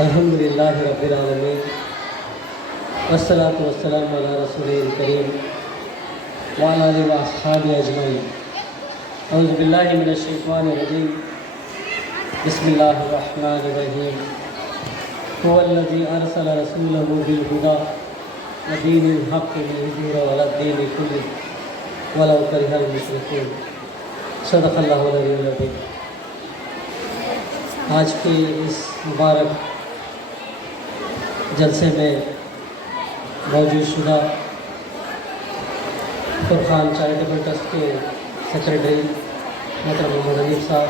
الحمد للہ رب العالمین والصلاة والسلام علی رسول الکریم وعلی آلہ واصحابہ اجمعین۔ اعوذ باللہ من الشیطان الرجیم، بسم اللہ الرحمن الرحیم۔ هو الذی ارسل رسولہ بالہدی ودین الحق لیظہرہ علی الدین کلہ ولو کرہ المشرکون۔ صدق اللہ العلی العظیم۔ آج کے اس مبارک جلسے میں موجود شدہ فرقان چیریٹیبل ٹرسٹ کے سیکرٹری محترم محمد حنیف صاحب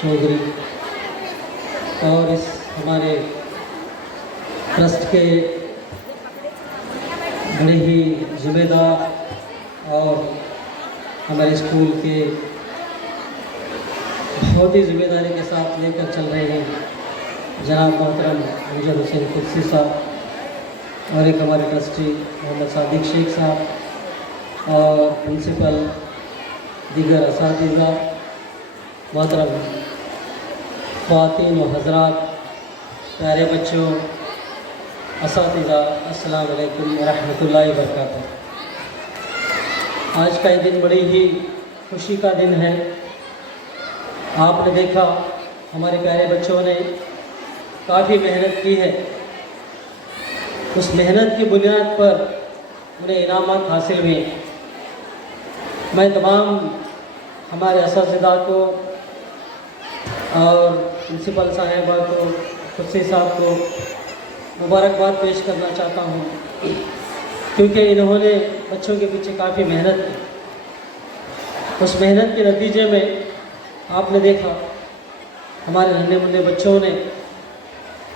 چودھری اور اس ہمارے ٹرسٹ کے بڑے ہی ذمہ دار اور ہمارے اسکول کے بہت ہی ذمہ داری کے ساتھ لے کر چل رہے ہیں جناب محترم امجد حسین قدسی صاحب اور ایک ہمارے ٹرسٹی محمد صادق شیخ صاحب اور پرنسپل دیگر اساتذہ محترم خواتین و حضرات پیارے بچوں اساتذہ، السلام علیکم ورحمۃ اللہ وبرکاتہ۔ آج کا یہ دن بڑی ہی خوشی کا دن ہے۔ آپ نے دیکھا ہمارے پیارے بچوں نے کافی محنت کی ہے، اس محنت کی بنیاد پر انہیں انعامات حاصل ہوئے۔ میں تمام ہمارے اساتذہ کو اور پرنسپل صاحبہ کو، قدسی صاحب کو مبارکباد پیش کرنا چاہتا ہوں، کیونکہ انہوں نے بچوں کے پیچھے کافی محنت کی۔ اس محنت کے نتیجے میں آپ نے دیکھا ہمارے ننھے منھے بچوں نے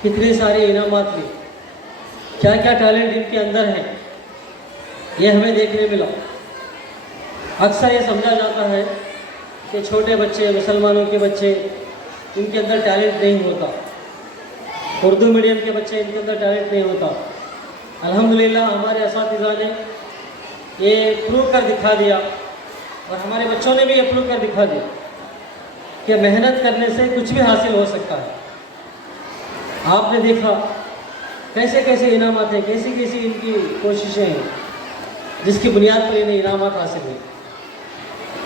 کتنے سارے انعامات لیے، کیا کیا ٹیلنٹ ان کے اندر ہے یہ ہمیں دیکھنے ملا۔ اکثر یہ سمجھا جاتا ہے کہ چھوٹے بچے، مسلمانوں کے بچے، ان کے اندر ٹیلنٹ نہیں ہوتا، اردو میڈیم کے بچے ان کے اندر ٹیلنٹ نہیں ہوتا۔ الحمدللہ ہمارے اساتذہ نے یہ پروو کر دکھا دیا اور ہمارے بچوں نے بھی یہ پروو کر دکھا دیا کہ محنت کرنے سے کچھ بھی حاصل ہو سکتا ہے۔ آپ نے دیکھا کیسے کیسے انعامات ہیں، کیسی کیسی ان کی کوششیں ہیں جس کی بنیاد پر انہیں انعامات حاصل ہوئی۔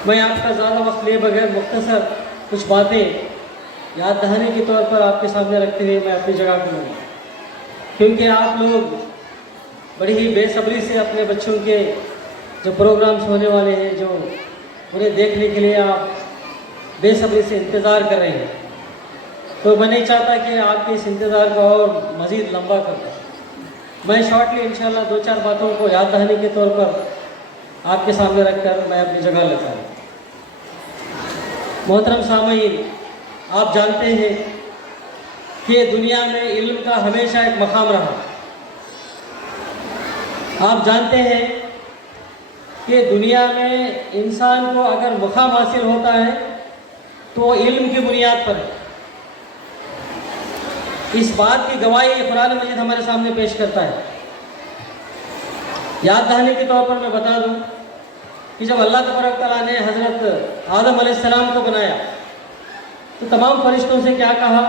میں آپ کا زیادہ وقت لے بغیر مختصر کچھ باتیں یاد دہانی کے طور پر آپ کے سامنے رکھتے ہوئے میں اپنی جگہ کروں گا، کیونکہ آپ لوگ بڑی ہی بے صبری سے اپنے بچوں کے جو پروگرامز ہونے والے ہیں، جو انہیں دیکھنے کے لیے آپ بے صبری سے انتظار کر رہے ہیں، تو میں نہیں چاہتا کہ آپ کے اس انتظار کو اور مزید لمبا کر دوں۔ میں شارٹلی انشاءاللہ دو چار باتوں کو یاد دہانی کے طور پر آپ کے سامنے رکھ کر میں اپنی جگہ لیتا ہوں۔ محترم سامعین، آپ جانتے ہیں کہ دنیا میں علم کا ہمیشہ ایک مقام رہا۔ آپ جانتے ہیں کہ دنیا میں انسان کو اگر مقام حاصل ہوتا ہے تو وہ علم کی بنیاد پر ہے۔ اس بات کی گواہی قرآن مجید ہمارے سامنے پیش کرتا ہے۔ یاد دہانی کے طور پر میں بتا دوں کہ جب اللہ تبارک تعالیٰ نے حضرت آدم علیہ السلام کو بنایا تو تمام فرشتوں سے کیا کہا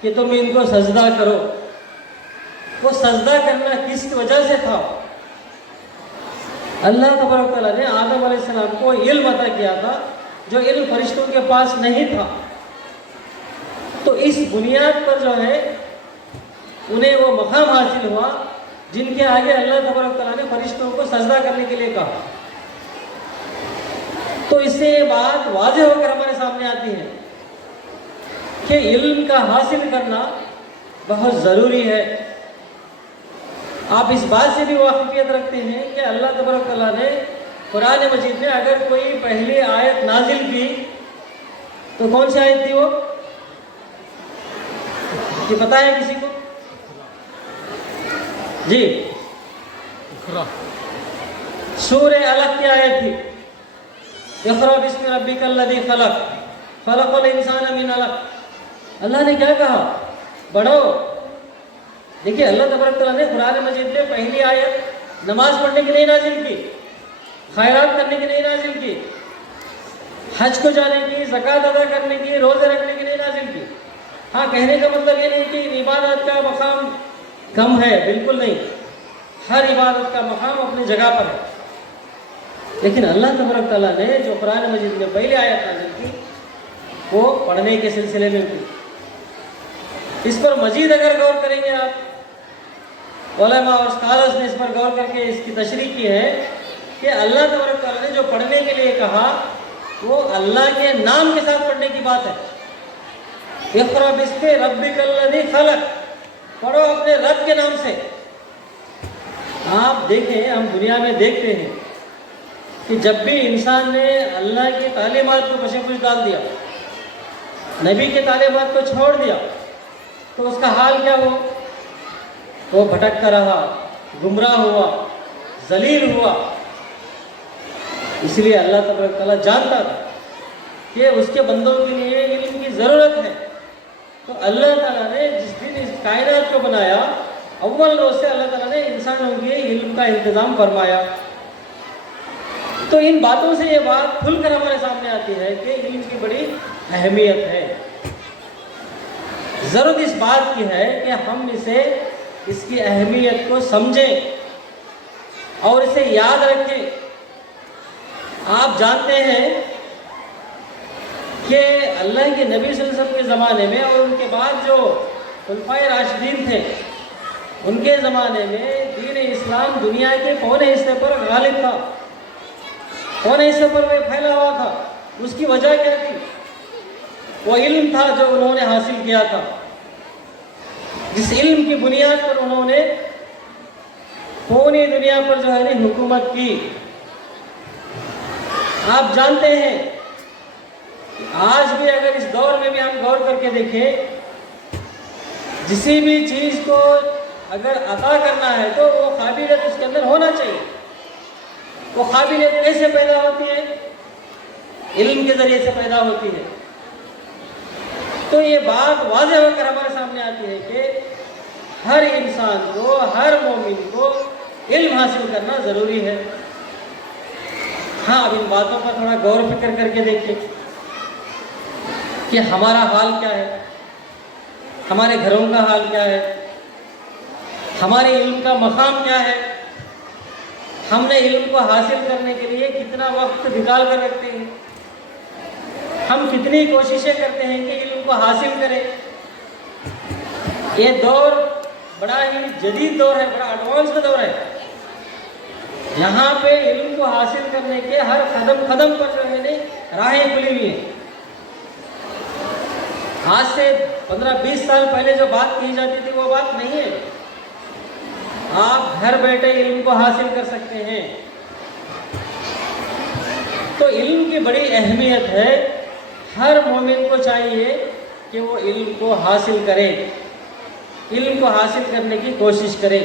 کہ تم ان کو سجدہ کرو۔ وہ سجدہ کرنا کس کی وجہ سے تھا؟ اللہ تبارک تعالیٰ نے آدم علیہ السلام کو علم عطا کیا تھا جو علم فرشتوں کے پاس نہیں تھا، تو اس بنیاد پر جو ہے انہیں وہ مقام حاصل ہوا جن کے آگے اللہ تبارک تعالیٰ نے فرشتوں کو سجدہ کرنے کے لیے کہا۔ تو اس سے یہ بات واضح ہو کر ہمارے سامنے آتی ہے کہ علم کا حاصل کرنا بہت ضروری ہے۔ آپ اس بات سے بھی واقفیت رکھتے ہیں کہ اللہ تبارک تعالیٰ نے قرآن مجید میں اگر کوئی پہلی آیت نازل کی تو کون سی آیت تھی وہ؟ یہ پتہ ہے کسی کو؟ جی، سورہ علق کی آیت تھی، اقرأ بسم ربک الذی خلق خلق الانسان من علق۔ اللہ نے کیا کہا؟ پڑھو۔ دیکھیے اللہ تبارک تعالیٰ نے قرآن مجید میں پہلی آیت نماز پڑھنے کے لیے نازل کی، خیرات کرنے کے لیے نازل کی، حج کو جانے کی، زکوٰۃ ادا کرنے کی، روزے رکھنے کے لیے نازل کی۔ ہاں، کہنے کا مطلب یہ نہیں کہ کا مقام کم ہے، بالکل نہیں، ہر عبادت کا مقام اپنی جگہ پر ہے. لیکن اللہ تبارک تعالیٰ نے جو قرآن مجید میں پہلے آیت نازل کی وہ پڑھنے کے سلسلے میں کی. اس پر مزید اگر غور کریں گے آپ، علماء اور اسکالرز نے اس پر غور کر کے اس کی تشریح کی ہے کہ اللہ تبارک تعالیٰ نے جو پڑھنے کے لیے کہا وہ اللہ کے نام کے ساتھ پڑھنے کی بات ہے. اقرأ باسم ربک الذی خلق، پڑھو اپنے رب کے نام سے. آپ دیکھیں، ہم دنیا میں دیکھتے ہیں کہ جب بھی انسان نے اللہ کی تعلیمات کو کشمکش ڈال دیا، نبی کی تعلیمات کو چھوڑ دیا، تو اس کا حال کیا ہوا؟ وہ بھٹکتا رہا، گمراہ ہوا، ذلیل ہوا. اس لیے اللہ تبارک تعالیٰ جانتا تھا کہ اس کے بندوں کے لیے علم کی ضرورت ہے. تو اللہ تعالیٰ نے جس دن اس کائنات کو بنایا، اول روز سے اللہ تعالیٰ نے انسانوں کے علم کا انتظام فرمایا. تو ان باتوں سے یہ بات کھل کر ہمارے سامنے آتی ہے کہ علم کی بڑی اہمیت ہے. ضرورت اس بات کی ہے کہ ہم اس کی اہمیت کو سمجھیں اور اسے یاد رکھیں. آپ جانتے ہیں کہ اللہ کے نبی صلی اللہ علیہ وسلم کے زمانے میں اور ان کے بعد جو خلفائے راشدین تھے ان کے زمانے میں دین اسلام دنیا کے کونے حصے پر غالب تھا، کونے حصے پر وہ پھیلا ہوا تھا. اس کی وجہ کیا تھی؟ وہ علم تھا جو انہوں نے حاصل کیا تھا، جس علم کی بنیاد پر انہوں نے پوری دنیا پر جو ہے حکومت کی. آپ جانتے ہیں آج بھی اگر اس دور میں بھی ہم غور کر کے دیکھیں، کسی بھی چیز کو اگر عطا کرنا ہے تو وہ قابلیت اس کے اندر ہونا چاہیے. وہ قابلیت کیسے پیدا ہوتی ہے؟ علم کے ذریعے سے پیدا ہوتی ہے. تو یہ بات واضح ہو کر ہمارے سامنے آتی ہے کہ ہر انسان کو، ہر مومن کو علم حاصل کرنا ضروری ہے. ہاں، اب ان باتوں پر تھوڑا غور و فکر کر کے دیکھیں کہ ہمارا حال کیا ہے، ہمارے گھروں کا حال کیا ہے، ہمارے علم کا مقام کیا ہے. ہم نے علم کو حاصل کرنے کے لیے کتنا وقت نکال کر رکھتے ہیں، ہم کتنی کوششیں کرتے ہیں کہ علم کو حاصل کریں. یہ دور بڑا ہی جدید دور ہے، بڑا ایڈوانس دور ہے. یہاں پہ علم کو حاصل کرنے کے ہر قدم قدم پر جو ہے راہیں کھلی ہوئی ہیں. آج سے 15-20 سال پہلے جو بات کی جاتی تھی وہ بات نہیں ہے. آپ گھر بیٹھے علم کو حاصل کر سکتے ہیں. تو علم کی بڑی اہمیت ہے. ہر مومن کو چاہیے کہ وہ علم کو حاصل کرے، علم کو حاصل کرنے کی کوشش کرے.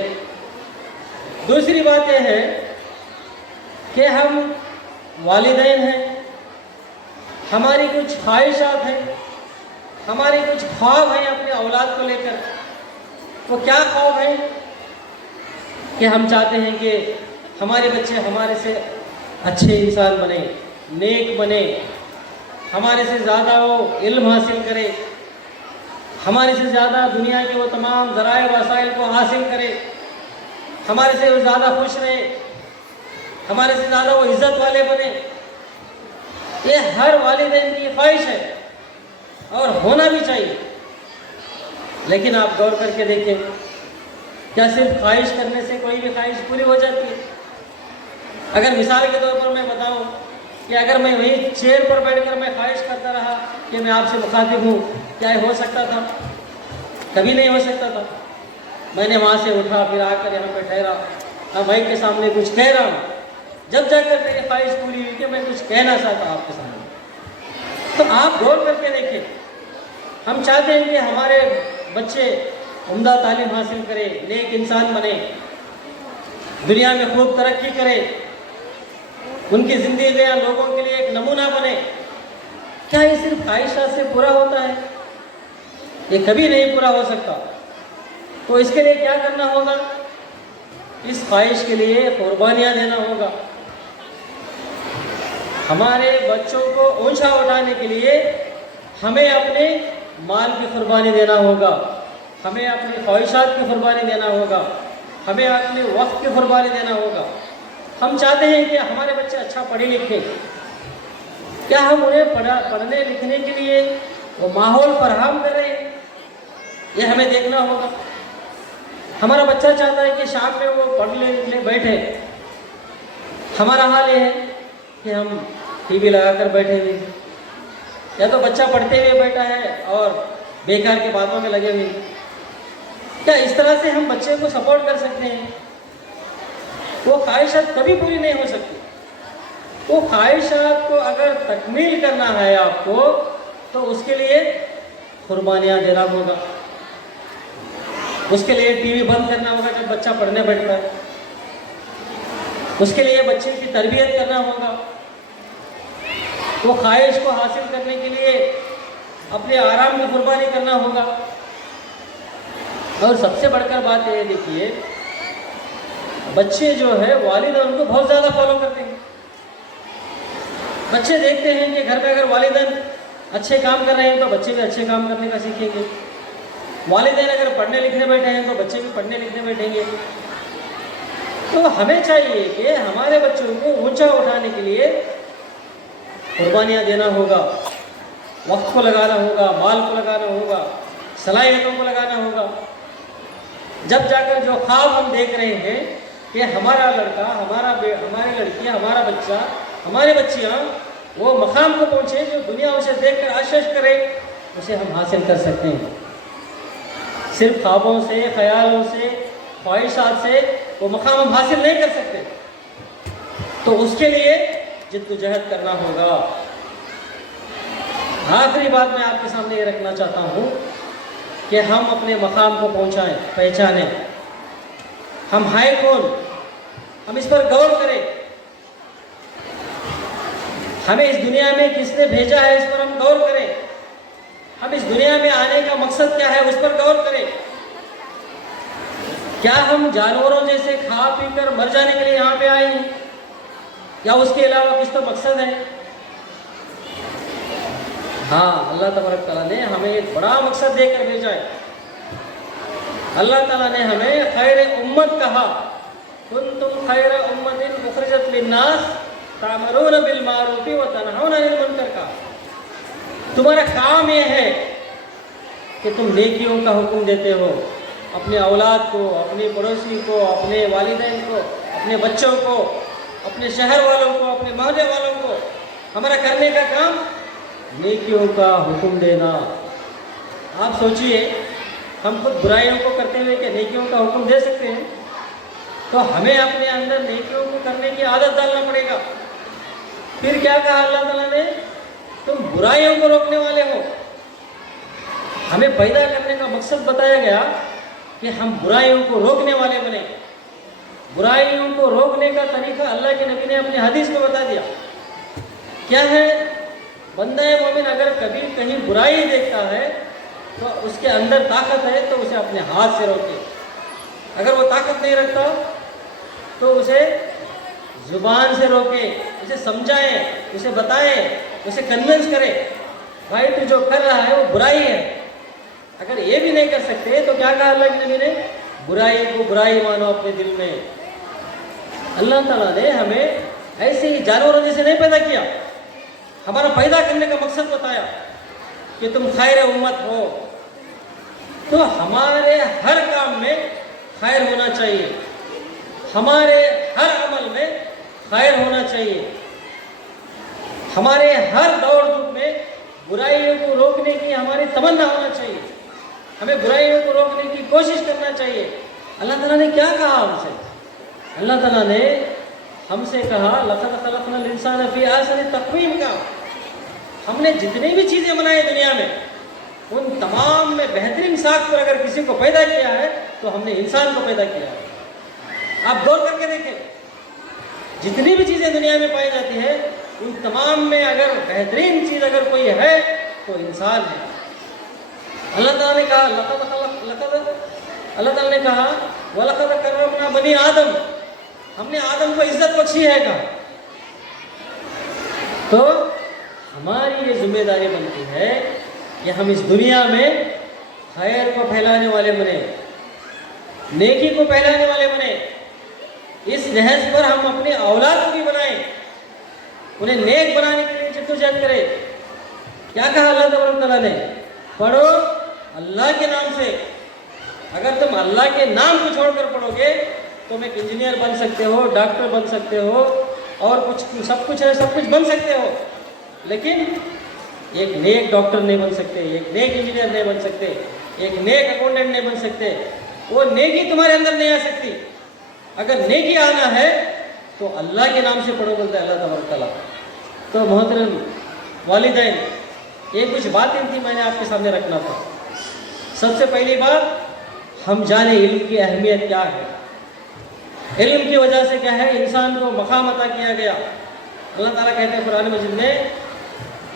دوسری بات یہ ہے کہ ہم والدین ہیں، ہماری کچھ خواہشات ہیں، ہمارے کچھ خواب ہیں اپنے اولاد کو لے کر. وہ کیا خواب ہیں؟ کہ ہم چاہتے ہیں کہ ہمارے بچے ہمارے سے اچھے انسان بنے، نیک بنے، ہمارے سے زیادہ وہ علم حاصل کرے، ہمارے سے زیادہ دنیا کے وہ تمام ذرائع وسائل کو حاصل کرے، ہمارے سے وہ زیادہ خوش رہے، ہمارے سے زیادہ وہ عزت والے بنے. یہ ہر والدین کی خواہش ہے اور ہونا بھی چاہیے. لیکن آپ غور کر کے دیکھیں، کیا صرف خواہش کرنے سے کوئی بھی خواہش پوری ہو جاتی ہے؟ اگر مثال کے طور پر میں بتاؤں کہ اگر میں وہیں چیئر پر بیٹھ کر میں خواہش کرتا رہا کہ میں آپ سے مخاطب ہوں، کیا یہ ہو سکتا تھا؟ کبھی نہیں ہو سکتا تھا. میں نے وہاں سے اٹھا، پھر آ کر یہاں پہ ٹھہرا، اب مائک کے سامنے کچھ کہہ رہا ہوں. جب جا کر میری خواہش پوری ہوئی کہ میں کچھ کہنا چاہتا آپ کے سامنے. تو آپ غور کر کے دیکھیں، ہم چاہتے ہیں کہ ہمارے بچے عمدہ تعلیم حاصل کرے، نیک انسان بنے، دنیا میں خوب ترقی کرے، ان کی زندگیاں لوگوں کے لیے ایک نمونہ بنے. کیا یہ صرف خواہشات سے پورا ہوتا ہے؟ یہ کبھی نہیں پورا ہو سکتا. تو اس کے لیے کیا کرنا ہوگا؟ اس خواہش کے لیے قربانیاں دینا ہوگا. ہمارے بچوں کو اونچا اٹھانے کے لیے ہمیں اپنے مال کی قربانی دینا ہوگا، ہمیں اپنی خواہشات کی قربانی دینا ہوگا، ہمیں اپنے وقت کی قربانی دینا ہوگا۔ ہم چاہتے ہیں کہ ہمارے بچے اچھا پڑھے لکھیں، کیا ہم انہیں پڑھنے لکھنے کے لیے وہ ماحول فراہم کر رہے ہیں؟ یہ ہمیں دیکھنا ہوگا۔ ہمارا بچہ چاہتا ہے کہ شام میں وہ پڑھ لے بیٹھے، ہمارا حال یہ ہے کہ ہم ٹی وی لگا کر بیٹھے ہوئے، یا تو بچہ پڑھتے ہوئے بیٹھا ہے اور بیکار کے باتوں میں لگے ہوئے۔ کیا اس طرح سے ہم بچے کو سپورٹ کر سکتے ہیں؟ وہ خواہشات کبھی پوری نہیں ہو سکتی۔ وہ خواہشات کو اگر تکمیل کرنا ہے آپ کو تو اس کے لیے قربانیاں دینا ہوگا، اس کے لیے ٹی وی بند کرنا ہوگا جب بچہ پڑھنے بیٹھتا ہے، اس کے لیے بچے کی تربیت کرنا ہوگا، وہ خواہش کو حاصل کرنے کے لیے اپنے آرام کی قربانی کرنا ہوگا۔ اور سب سے بڑھ کر بات یہ دیکھیے، بچے جو ہے والدین ان کو بہت زیادہ فالو کرتے ہیں۔ بچے دیکھتے ہیں کہ گھر میں اگر والدین اچھے کام کر رہے ہیں تو بچے بھی اچھے کام کرنے کا سیکھیں گے، والدین اگر پڑھنے لکھنے بیٹھے ہیں تو بچے بھی پڑھنے لکھنے بیٹھیں گے۔ تو ہمیں چاہیے کہ ہمارے بچوں کو اونچا اٹھانے کے لیے قربانیاں دینا ہوگا، وقت کو لگانا ہوگا، مال کو لگانا ہوگا، صلاحیتوں کو لگانا ہوگا، جب جا کر جو خواب ہم دیکھ رہے ہیں کہ ہمارا لڑکا، ہماری لڑکی، ہمارا بچہ، ہمارے بچیاں وہ مقام کو پہنچے جو دنیا اسے دیکھ کر آشش کرے، اسے ہم حاصل کر سکتے ہیں۔ صرف خوابوں سے، خیالوں سے، خواہشات سے وہ مقام ہم حاصل نہیں کر سکتے، تو اس کے لیے جد و جہد کرنا ہوگا۔ آخری بات میں آپ کے سامنے یہ رکھنا چاہتا ہوں کہ ہم اپنے مقام کو پہچانیں، ہم ہیں کون، ہم اس پر غور کریں، ہمیں اس دنیا میں کس نے بھیجا ہے اس پر ہم غور کریں، ہم اس دنیا میں آنے کا مقصد کیا ہے اس پر غور کریں۔ کیا ہم جانوروں جیسے کھا پی کر مر جانے کے لیے یہاں پہ آئے ہیں، یا اس کے علاوہ کچھ تو مقصد ہے؟ ہاں، اللہ تبارک تعالیٰ نے ہمیں ایک بڑا مقصد دے کر بھیجا ہے۔ اللہ تعالیٰ نے ہمیں خیر امت کہا، کنتم خیر امت اخرجت للناس تأمرون بالمعروف وتنہون عن المنکر کا۔ تمہارا کام یہ ہے کہ تم نیکیوں کا حکم دیتے ہو، اپنے اولاد کو، اپنے پڑوسی کو، اپنے والدین کو، اپنے بچوں کو، اپنے شہر والوں کو، اپنے محلے والوں کو۔ ہمارا کرنے کا کام نیکیوں کا حکم دینا۔ آپ سوچئے، ہم خود برائیوں کو کرتے ہوئے کہ نیکیوں کا حکم دے سکتے ہیں؟ تو ہمیں اپنے اندر نیکیوں کو کرنے کی عادت ڈالنا پڑے گا۔ پھر کیا کہا اللہ تعالیٰ نے؟ تم برائیوں کو روکنے والے ہو۔ ہمیں پیدا کرنے کا مقصد بتایا گیا کہ ہم برائیوں کو روکنے والے بنے۔ برائیوں کو روکنے کا طریقہ اللہ کے نبی نے اپنی حدیث میں بتا دیا۔ کیا ہے؟ بندہ مومن اگر کبھی کہیں برائی دیکھتا ہے تو اس کے اندر طاقت ہے تو اسے اپنے ہاتھ سے روکے، اگر وہ طاقت نہیں رکھتا تو اسے زبان سے روکے، اسے سمجھائیں، اسے بتائیں، اسے کنونس کرے، بھائی تو جو کر رہا ہے وہ برائی ہے۔ اگر یہ بھی نہیں کر سکتے تو کیا کہا اللہ کے نبی نے؟ برائی کو برائی مانو اپنے دل میں۔ اللہ تعالیٰ نے ہمیں ایسے ہی جانوروں جیسے نہیں پیدا کیا، ہمارا پیدا کرنے کا مقصد بتایا کہ تم خیر امت ہو۔ تو ہمارے ہر کام میں خیر ہونا چاہیے، ہمارے ہر عمل میں خیر ہونا چاہیے، ہمارے ہر دوڑ دھوپ میں برائیوں کو روکنے کی ہماری تمنا ہونا چاہیے، ہمیں برائیوں کو روکنے کی کوشش کرنا چاہیے۔ اللہ تعالیٰ نے کیا کہا ہم سے؟ اللہ تعالیٰ نے ہم سے کہا لَقَدْ خَلَقْنَا الْإِنسَانَ فِي أَحْسَنِ تَقْوِيمٍ کا۔ ہم نے جتنی بھی چیزیں بنائی دنیا میں ان تمام میں بہترین ساخت پر اگر کسی کو پیدا کیا ہے تو ہم نے انسان کو پیدا کیا ہے۔ آپ غور کر کے دیکھیں، جتنی بھی چیزیں دنیا میں پائی جاتی ہیں ان تمام میں اگر بہترین چیز اگر کوئی ہے تو انسان ہے۔ اللہ تعالیٰ نے کہا اللہ تعالیٰ نے کہا وَلَقَدْ كَرَّمْنَا بَنِي آدم، ہم نے آدم کو عزت بخشی ہے کہا۔ تو ہماری یہ ذمہ داری بنتی ہے کہ ہم اس دنیا میں خیر کو پھیلانے والے بنے, نیکی کو پھیلانے والے بنے. اس نہج پر ہم اپنے اولاد کو بھی بنائیں, انہیں نیک بنانے کے لیے جدوجہد کریں. کیا کہا اللہ تبارک تعالیٰ نے؟ پڑھو اللہ کے نام سے. اگر تم اللہ کے نام کو چھوڑ کر پڑھو گے تم ایک انجینئر بن سکتے ہو, ڈاکٹر بن سکتے ہو, اور سب کچھ بن سکتے ہو, لیکن ایک نیک ڈاکٹر نہیں بن سکتے, ایک نیک انجینئر نہیں بن سکتے, ایک نیک اکاؤنٹنٹ نہیں بن سکتے. وہ نیکی تمہارے اندر نہیں آ سکتی. اگر نیکی آنا ہے تو اللہ کے نام سے پڑھو, بولتا ہے اللہ تبارک تعالیٰ. تو محترم والدین, یہ کچھ باتیں تھیں میں نے آپ کے سامنے رکھنا تھا. سب سے پہلی بات, ہم جانیں علم کی اہمیت کیا ہے. علم کی وجہ سے کیا ہے, انسان کو مقام عطا کیا گیا. اللہ تعالیٰ کہتے ہیں قرآن مجید میں,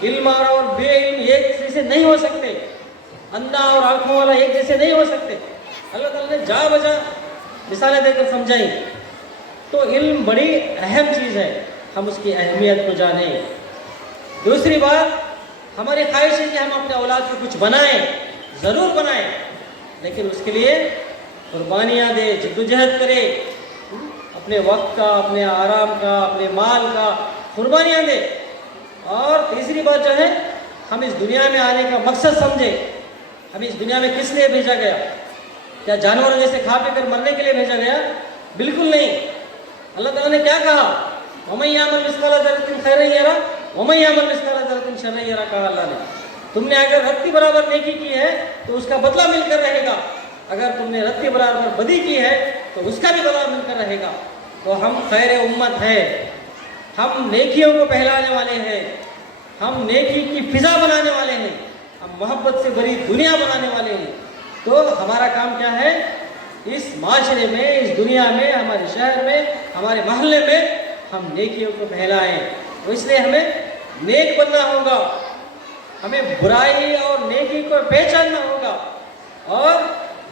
علم اور بے علم ایک جیسے نہیں ہو سکتے, اندھا اور آنکھوں والا ایک جیسے نہیں ہو سکتے. اللہ تعالیٰ نے جا بجا مثالیں دے کر سمجھائی. تو علم بڑی اہم چیز ہے, ہم اس کی اہمیت کو جانیں. دوسری بات, ہماری خواہش ہے کہ ہم اپنے اولاد کو کچھ بنائیں, ضرور بنائیں, لیکن اس کے لیے قربانیاں دے, جدوجہد کرے, اپنے وقت کا, اپنے آرام کا, اپنے مال کا قربانیاں دے. اور تیسری بات جو ہے, ہم اس دنیا میں آنے کا مقصد سمجھے. ہمیں اس دنیا میں کس لیے بھیجا گیا؟ کیا جانوروں جیسے کھا پی کر مرنے کے لیے بھیجا گیا؟ بالکل نہیں. اللہ تعالیٰ نے کیا کہا؟ وَمَن يَعْمَلْ مِثْقَالَ ذَرَّةٍ خَيْرًا يَرَهُ وَمَن يَعْمَلْ مِثْقَالَ ذَرَّةٍ شَرًّا يَرَهُ. کہا اللہ نے, تم نے اگر رتی برابر نیکی کی ہے تو اس کا بدلہ مل کر رہے گا, اگر تم نے رتی برابر بدی کی ہے تو اس کا بھی بدلہ مل کر رہے گا. تو ہم خیر امت ہے, ہم نیکیوں کو پھیلانے والے ہیں, ہم نیکی کی فضا بنانے والے ہیں, ہم محبت سے بھری دنیا بنانے والے ہیں. تو ہمارا کام کیا ہے, اس معاشرے میں, اس دنیا میں, ہمارے شہر میں, ہمارے محلے میں ہم نیکیوں کو پھیلائیں. تو اس لیے ہمیں نیک بننا ہوگا, ہمیں برائی اور نیکی کو پہچاننا ہوگا, اور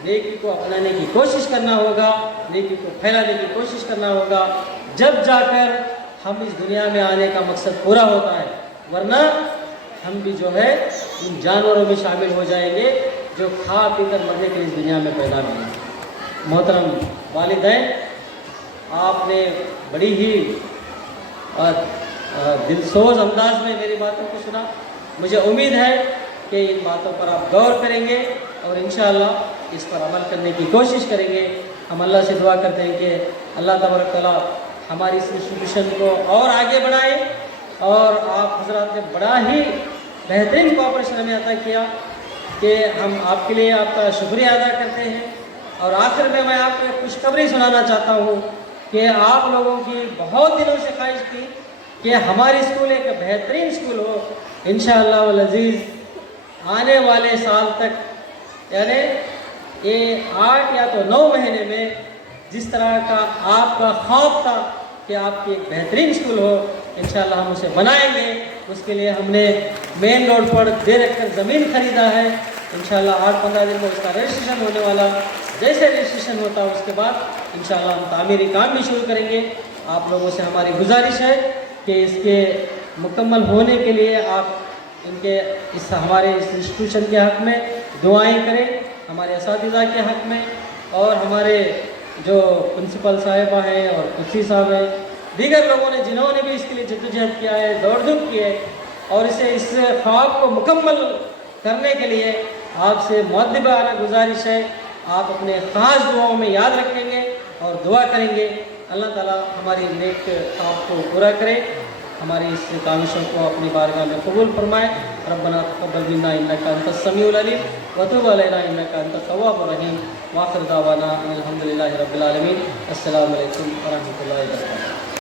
نیکی کو اپنانے کی کوشش کرنا ہوگا, نیکی کو پھیلانے کی کوشش کرنا ہوگا. جب جا کر ہم اس دنیا میں آنے کا مقصد پورا ہوتا ہے, ورنہ ہم بھی جو ہے ان جانوروں میں شامل ہو جائیں گے جو کھا پی کر مرنے کے لیے اس دنیا میں پیدا ہوئے ہیں. محترم والدین, آپ نے بڑی ہی دلسوز انداز میں میری باتوں کو سنا. مجھے امید ہے کہ ان باتوں پر آپ غور کریں گے اور انشاءاللہ اس پر عمل کرنے کی کوشش کریں گے. ہم اللہ سے دعا کرتے ہیں کہ اللہ تبارک تعالیٰ ہماری اس انسٹیٹیوشن کو اور آگے بڑھائے, اور آپ حضرات نے بڑا ہی بہترین کوآپریشن ہمیں عطا کیا کہ ہم آپ کے لیے آپ کا شکریہ ادا کرتے ہیں. اور آخر میں آپ کو ایک خوشخبری سنانا چاہتا ہوں کہ آپ لوگوں کی بہت دنوں سے خواہش تھی کہ ہماری اسکول ایک بہترین اسکول ہو. انشاءاللہ العزیز آنے والے سال تک, یعنی یہ 8 یا تو 9 مہینے میں, جس طرح کا آپ کا خواب تھا کہ آپ کی ایک بہترین اسکول ہو, انشاءاللہ ہم اسے بنائیں گے. اس کے لیے ہم نے مین روڈ پر دے رکھ کر زمین خریدا ہے. انشاءاللہ 8-15 دن میں اس کا رجسٹریشن ہونے والا. جیسے رجسٹریشن ہوتا ہے اس کے بعد انشاءاللہ ہم تعمیری کام بھی شروع کریں گے. آپ لوگوں سے ہماری گزارش ہے کہ اس کے مکمل ہونے کے لیے آپ ان کے ہمارے اس انسٹیٹیوشن کے حق میں دعائیں کریں, ہمارے اساتذہ کے حق میں, اور ہمارے جو پرنسپل صاحبہ ہیں اور قدسی صاحب ہیں, دیگر لوگوں نے جنہوں نے بھی اس کے لیے جدوجہد کیا ہے, دوڑ دھوپ کی ہے, اور اس خواب کو مکمل کرنے کے لیے آپ سے مؤدبانہ گزارش ہے, آپ اپنے خاص دعاؤں میں یاد رکھیں گے اور دعا کریں گے. اللہ تعالیٰ ہماری نیک خواب کو پورا کرے, ہماری اس کاوشوں کو اپنی بارگاہ میں قبول فرمائے. ربنا تقبل منا انک انت السمیع العلیم وتب علینا انک انت التواب الرحیم. وآخر دعوانا الحمد للہ رب العالمین. السلام علیکم ورحمۃ اللہ وبرکاتہ.